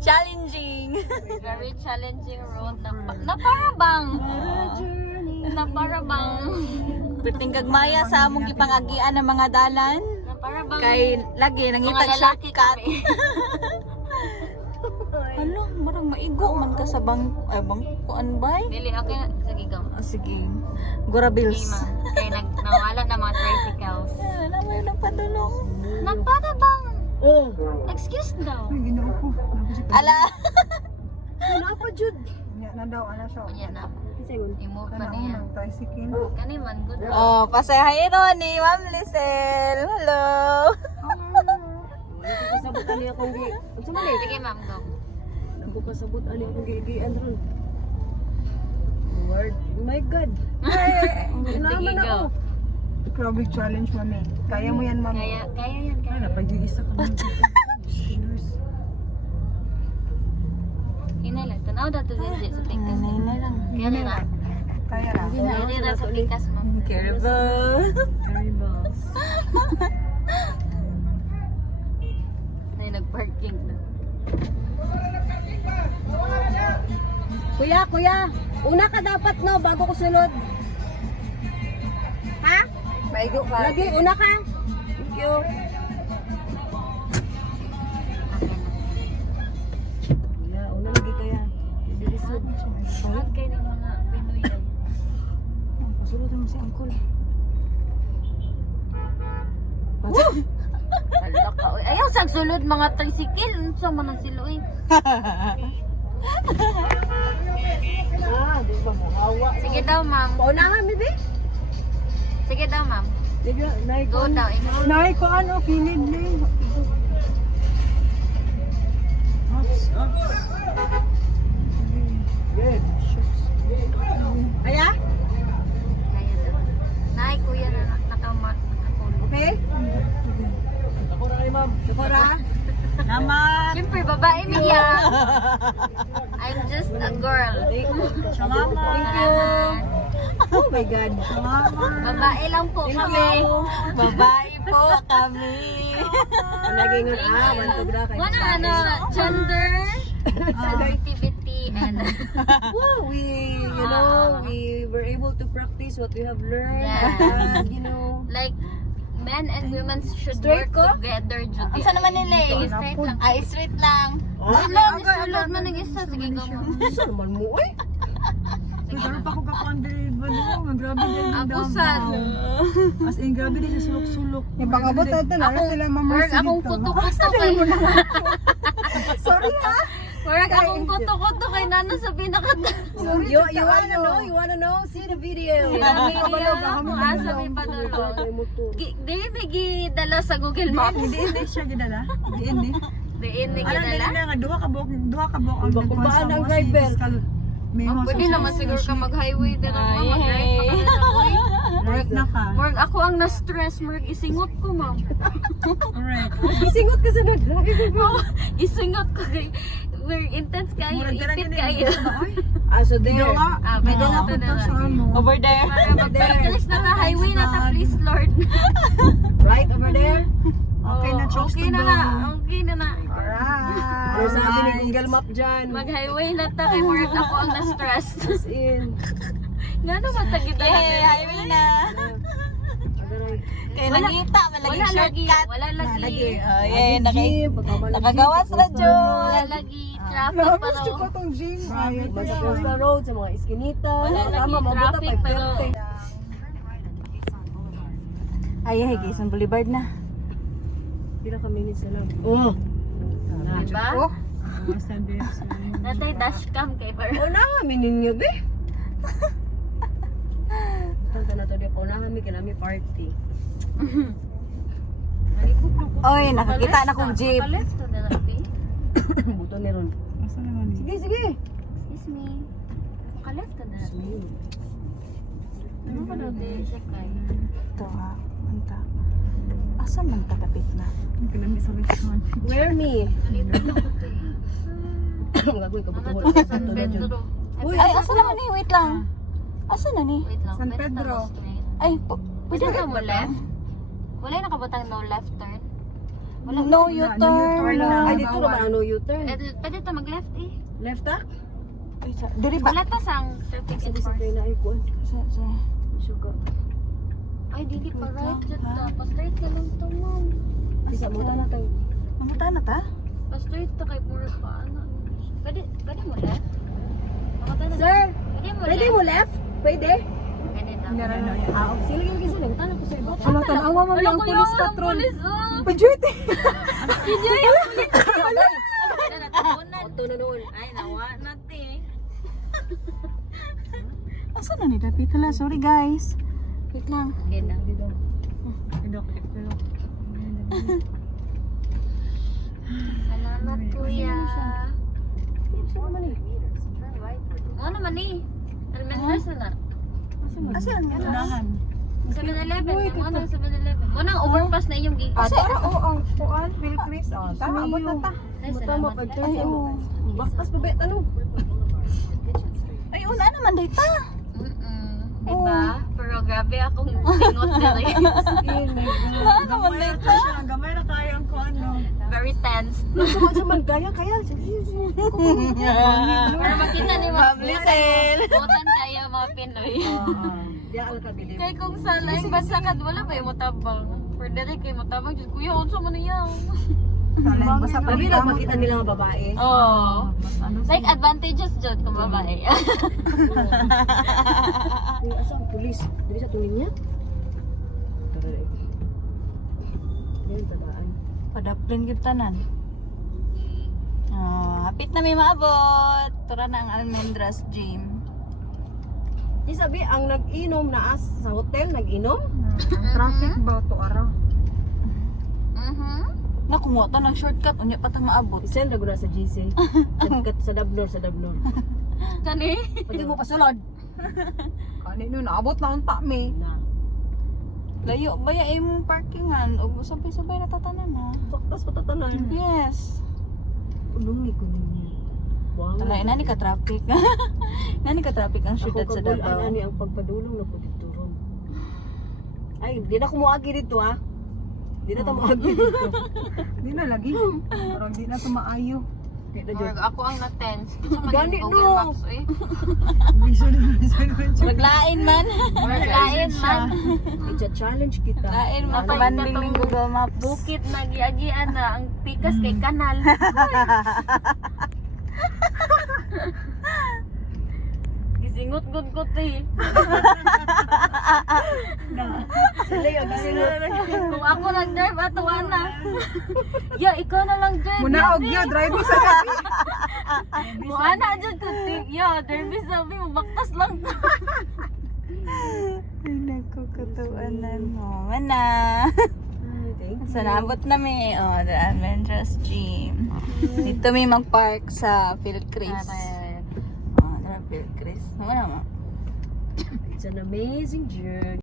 Challenging. Very challenging road na para bang. Na para bang. Perting kagmaya sa among gipangagian ng mga dalan. Na para bang. Kay lagi nangitag mga lalaki shortcut. kami. Ano, marang maigo man ka sa bangkuan bay? Dili, okay na. Sige, go. Sige. Gura bills. Sige, ma'am. Kaya nawala na mga tricycles. Wala mo yung nagpadulong. Na para bang. Excuse daw. Ala. Ano pa, Jud? Na daw, ano siya? Yan na. I-move pa Ano, niya. ng tricycle. Kani man, good. Oh, pasahero ni Ma'am Lisel. Hello. Pasabot ani akong gi. Unsa man Sige, ma'am, go. Ako pasabot ani akong gi-gian ron. Lord, my God. Sige, Naman go. ako. Grabe challenge mo ni. Kaya mo yan, ma'am. Kaya yan, kaya. Napag-iisa ka man. Inay lang. Tanaw dato din sa pingkas. Nanay lang. Kaya na. Kaya ra. Hindi na sa pingkas, ma'am. Careful. Terribles. Ay, nag-parking na. Kuya, una ka dapat no bago ko sunod. Ha? Baigo ka. Lagi, una ka. Thank you. Kuya, una lagi kaya. Dilisod. Sunod kayo ng mga Pinoy. Pasulod naman si Uncle. Hala ka. Uy. Ayaw sang sulod mga tricycle. Unsa man ang silo eh. Di ba mo hawa? Sige daw, ma'am. Paunahan, bibi. Sige daw, ma'am. Go Go daw. Nay ko ano, pinid ni. Aya? Kaya daw. Nay, kuya na nakamat. Okay? Ako na kay ma'am. Ako na. Naman. Siyempre, babae niya. I'm just a girl. Salamat. Thank you. Oh my God. Salamat. Babae lang po kami. Babae po kami. Naging bantog na kayo. Wala ano, gender, creativity, and Wow, we were able to practice what we have learned. Yeah. And, like, men and women should Straight work ko? together, Judy. Ang saan naman nila eh? Straight lang. Ay, straight lang. Wala, nisulod man ng isa. Sige, go mo. Saan naman mo eh? Sige, Pero ma'am. pa ko kapandre ba no? Grabe din yung Ako down sad. down. As in, grabe din yung sulok-sulok. Yung pangabot natin, ano sila Work akong kuto-kuto kay... Sorry ha? Work akong kuto-kuto kay Nano sa pinaka... You wanna know? See the video. Kung asa may padulong. Di may gidala sa Google Maps. Hindi siya gidala. Hindi. Diin ni Ano din gidala. na nga, duha ka buok ang Bakubaan ang driver. Pwede naman siguro ka mag-highway din ako. Mag-drive pa ka din ako eh. Right na ka. Morg, ako ang na-stress. Morg, isingot ko, ma'am. Alright. Isingot ka sa nag-drive. Isingot ko kay... We're intense kayo. Murag dala Ipit din kayo. So there. Pwede Dala na ko to to sa na. ano. Over there. Para mag-practice na ka. Highway na ta, please, Lord. Right over there. Okay na, chokes Okay to na go. na. Okay na na. Alright. Ano sabi ni Google Map dyan? Mag-highway na ta. Kay Morg, ako ang na-stress. As in. Nga naman, tagita na. Yay, highway na. Kaya nangita, malaging Wala lagi. shortcut. Wala lagi. Oh, yay, nakagawas na, Wala Jun. lagi. Traffic pa Namiss ko raw. tong gym. Sa Costa Road, sa mga iskinita. Wala lagi Mabuta traffic, pero... 5:30. Ay, ay, Quezon Boulevard na. Pila ka minutes na lang. Oh. Diba? Oh. Natay dashcam kay Bar. O na kami ninyo, be. Tanta na to di ko na kami kinami party. Oy, nakakita na kong jeep. Left to the left. Buto ni ron. Sige, sige. Excuse me. Makaleft ka na. Ano ka daw din siya kay? Ito ha, manta. Asa man tatapit na? Where me? Dito ako to. Gagoy ka buto Ano mo. to? San Pedro. Uy, Ay, asa naman ni? Wait lang. Asa na ni? Wait lang. San pwede Pedro. tama straight. Ay, pwede Pwede na ka mo left? Wala nakabutang no left turn? No U-turn. na. Ay, dito naman ano U-turn. Pwede to mag-left eh. Left tak? Ay, diri ba? Wala ta sang traffic Sige sa enforcement. na ay kuan. Sa. Suga. Ay, dili pa Wait right lang, dyan ha? ta. Pa-straight ka lang to, ma'am. Bisa mo na kay. Mamuta na ta? Pa-straight ta kay puro pa. Ano? Pwede mo left? Makata na. Sir, Pwede mo left? left? Pwede? Pwede na. Ah, sige lagi kasi lang tanong ko sa iba. Wala, tanawa mo Wala ang ko police yung patrol. Police, oh. Pajuti! Sige, yung police. Wala. Natutunan. Tununon. Ay, nawa natin. Asa na ni David? Hala, sorry guys. Wait lang. Okay na. Salamat, kuya. Ano naman eh? Almendras na na. Asa na? Unahan. 7-Eleven. Ano 7-Eleven? Muna overpass na yung gate. Asa na o ang kuan, Phil Chris. Oh, tama abot na ta. Ay, Matama salamat. pag Ay, oo. Baktas pa ba tanong? Ay, una naman data. Diba? Pero grabe akong singot na rin. Wala naman data. Gamay na tayo ang kuan no. Very tense. Sa man kaya. Para makita ni Mablisel. Butan kaya mga Pinoy. Diya ala ka bilib. Kaya kung sa laing bansa ka, wala pa yung matabang. For dali kayo matabang. Diyos, kuya, unsa mo na yan? Basta pa Pwede lang makita nila nga babae. Oo. Like advantages dyan kung babae. Uy, asa ang pulis? Dili sa tuwing niya? Yan tabaan. Padaplin yung tanan. Hapit na may maabot. Tura na ang Almendras Gym. Di sabi ang nag-inom na sa hotel nag-inom? Traffic ba to araw? Nakumuha ng shortcut. Unya pa ta maabot. Isend na guna sa GC. Sa Dabnor. Kani? Pwede mo pasulod. Kanino naabot na unta me. Na. Layo ba ya imong parkingan? O sabay-sabay na tatanan ha? Saktas patatanan. Yes. Ulungi ko ninyo. Wow. Talay na ni ka traffic. Nani ka traffic ang Ako syudad sa kagulan Davao. ani ang pagpadulong na po dito ron. Ay, di na kumuagi dito ha. Di na tumuagi dito. Di na lagi. Parang di na tumaayo. Di na Or dyan. ako ang na-tense. Gusto Gani, maging no. Google Maps eh. Bisan. Maglain man. Or lain man. I-challenge kita. Lain man Napay banding katong ning Google Maps. Bukit na giagian na ang pikas kay kanal. Gisingot-gut-gut eh. Sila yung gisingot. Kung ako nag-drive atawa na. Ya, ikaw na lang drive. Muna og yo driving sa gabi. Muana dyan kundi. Ya, drive sabi mo, baktas lang to. Ay, nagkukatuanan mo. Mana. Thank you. So, naabot na may the Almendras Gym. Dito may mag-park sa Philcris. Philcris. Wala mo. It's an amazing journey.